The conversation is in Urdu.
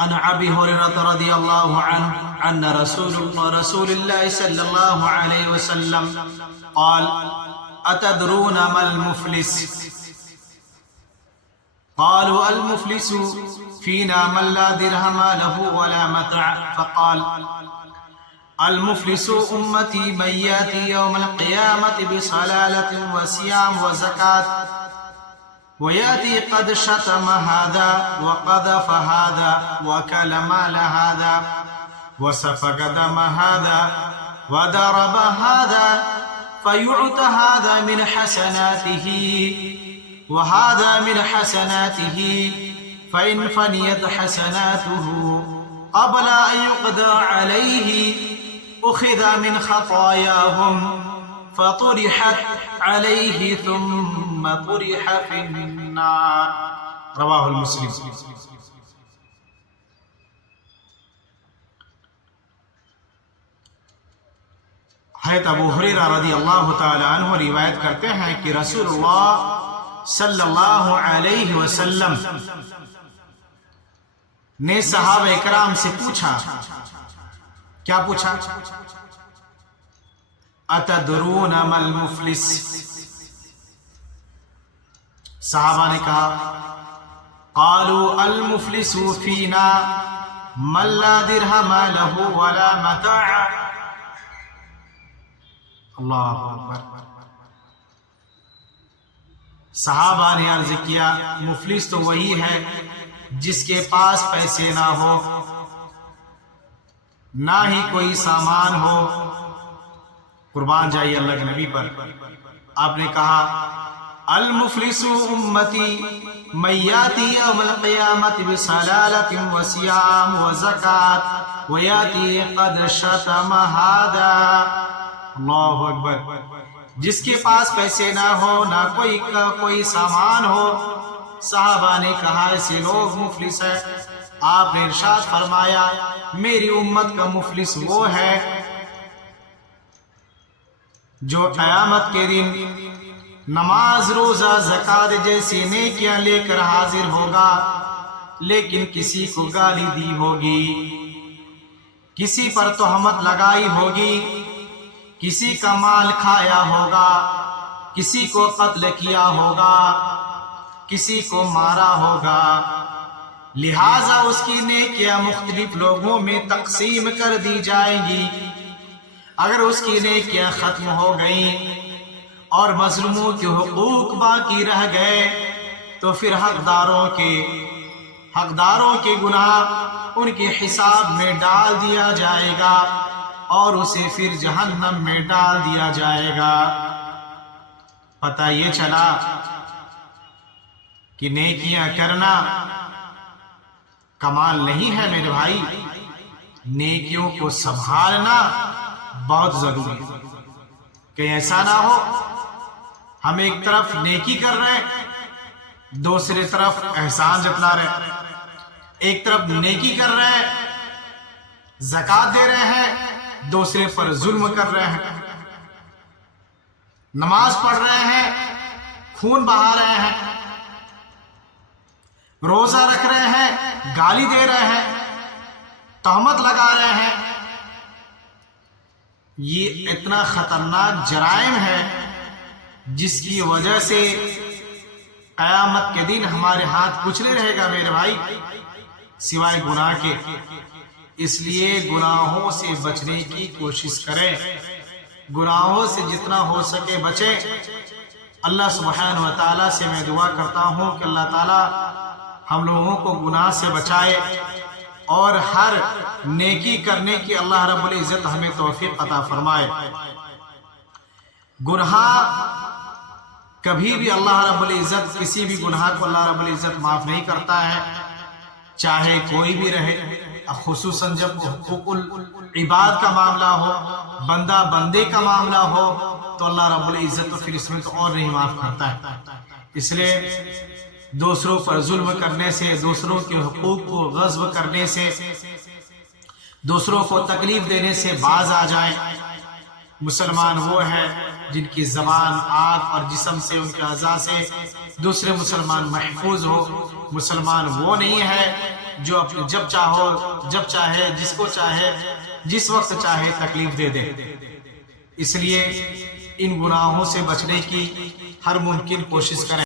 عن ابي هريره رضي الله عنه ان رسول الله صلى الله عليه وسلم قال اتدرون ما المفلس قالوا المفلس فينا من لا درهم له ولا متاع فقال المفلس امتي من ياتي يوم القيامه بصلاله وصيام وزكاه ويأتي قد شتم هذا وقذف هذا وأكل مال هذا وسفك دم هذا وضرب هذا فيعطى هذا من حسناته وهذا من حسناته فإن فنيت حسناته قبل أن يقضى عليه أخذ من خطاياهم فطرحت عليه ثم طرح في النار رواه المسلم۔ حضرت ابو ہریرہ رضی اللہ تعالی عنہ روایت کرتے ہیں کہ رسول اللہ صلی اللہ علیہ وسلم نے صحابہ اکرام سے پوچھا، کیا پوچھا؟ اتدرون ما المفلس؟ صحابہ نے کہا قالوا المفلس فینا من لا درہم له ولا متاع۔ اللہ اکبر۔ صحابہ نے عرض کیا مفلس تو وہی ہے جس کے پاس پیسے نہ ہو، نہ ہی کوئی سامان ہو۔ قربان جائیے اللہ کے نبی پر۔ آپ نے کہا المفلس امتی من یاتی یوم القیامت بصلالۃ وصیام وزکاۃ ویاتی قد شتم ھذا۔ اللہ اکبر۔ جس کے پاس پیسے نہ ہو، نہ کوئی سامان ہو۔ صحابہ نے کہا ایسے لوگ مفلس ہے۔ آپ نے ارشاد فرمایا میری امت کا مفلس وہ ہے جو قیامت کے دن نماز روزہ زکوٰۃ جیسی نیکیاں لے کر حاضر ہوگا، لیکن کسی کو گالی دی ہوگی، کسی پر تہمت لگائی ہوگی، کسی کا مال کھایا ہوگا، کسی کو قتل کیا ہوگا، کسی کو مارا ہوگا، لہٰذا اس کی نیکیاں مختلف لوگوں میں تقسیم کر دی جائیں گی۔ اگر اس کی نیکیاں ختم ہو گئیں اور مظلوموں کے حقوق باقی رہ گئے تو پھر حقداروں کے گناہ ان کے حساب میں ڈال دیا جائے گا اور اسے پھر جہنم میں ڈال دیا جائے گا۔ پتہ یہ چلا کہ نیکیاں کرنا کمال نہیں ہے میرے بھائی، نیکیوں کو سنبھالنا بہت ضروری ہے۔ کہ ایسا نہ ہو ہم ایک طرف نیکی کر رہے ہیں، دوسری طرف احسان جتلا رہے ہیں، ایک طرف نیکی کر رہے ہیں، زکوٰۃ دے رہے ہیں، دوسرے پر ظلم کر رہے ہیں، نماز پڑھ رہے ہیں، خون بہا رہے ہیں، روزہ رکھ رہے ہیں، گالی دے رہے ہیں، تہمت لگا رہے ہیں۔ یہ اتنا خطرناک جرائم ہے جس کی وجہ سے قیامت کے دن ہمارے ہاتھ کچھ نہیں رہے گا میرے بھائی سوائے گناہ کے۔ اس لیے گناہوں سے بچنے کی کوشش کریں، گناہوں سے جتنا ہو سکے بچیں۔ اللہ سبحانہ و تعالیٰ سے میں دعا کرتا ہوں کہ اللہ تعالیٰ ہم لوگوں کو گناہ سے بچائے اور ہر نیکی کرنے کی اللہ رب العزت ہمیں توفیق عطا فرمائے۔ گناہ کبھی بھی اللہ رب العزت کسی بھی گناہ کو اللہ رب العزت معاف نہیں کرتا ہے، چاہے کوئی بھی رہے، خصوصاً جب حقوق العباد کا معاملہ ہو، بندہ بندے کا معاملہ ہو تو اللہ رب العزت پھر اس میں تو اور نہیں معاف کرتا ہے۔ اس لیے دوسروں پر ظلم کرنے سے، دوسروں کے حقوق کو غصب کرنے سے، دوسروں کو تکلیف دینے سے باز آ جائیں۔ مسلمان وہ ہے جن کی زبان، آنکھ اور جسم سے، ان کے اعضاء سے دوسرے مسلمان محفوظ ہو. مسلمان وہ نہیں ہے جو جب چاہو جب چاہے جس کو چاہے جس وقت چاہے تکلیف دے دے. اس لیے ان گناہوں سے بچنے کی ہر ممکن کوشش کریں.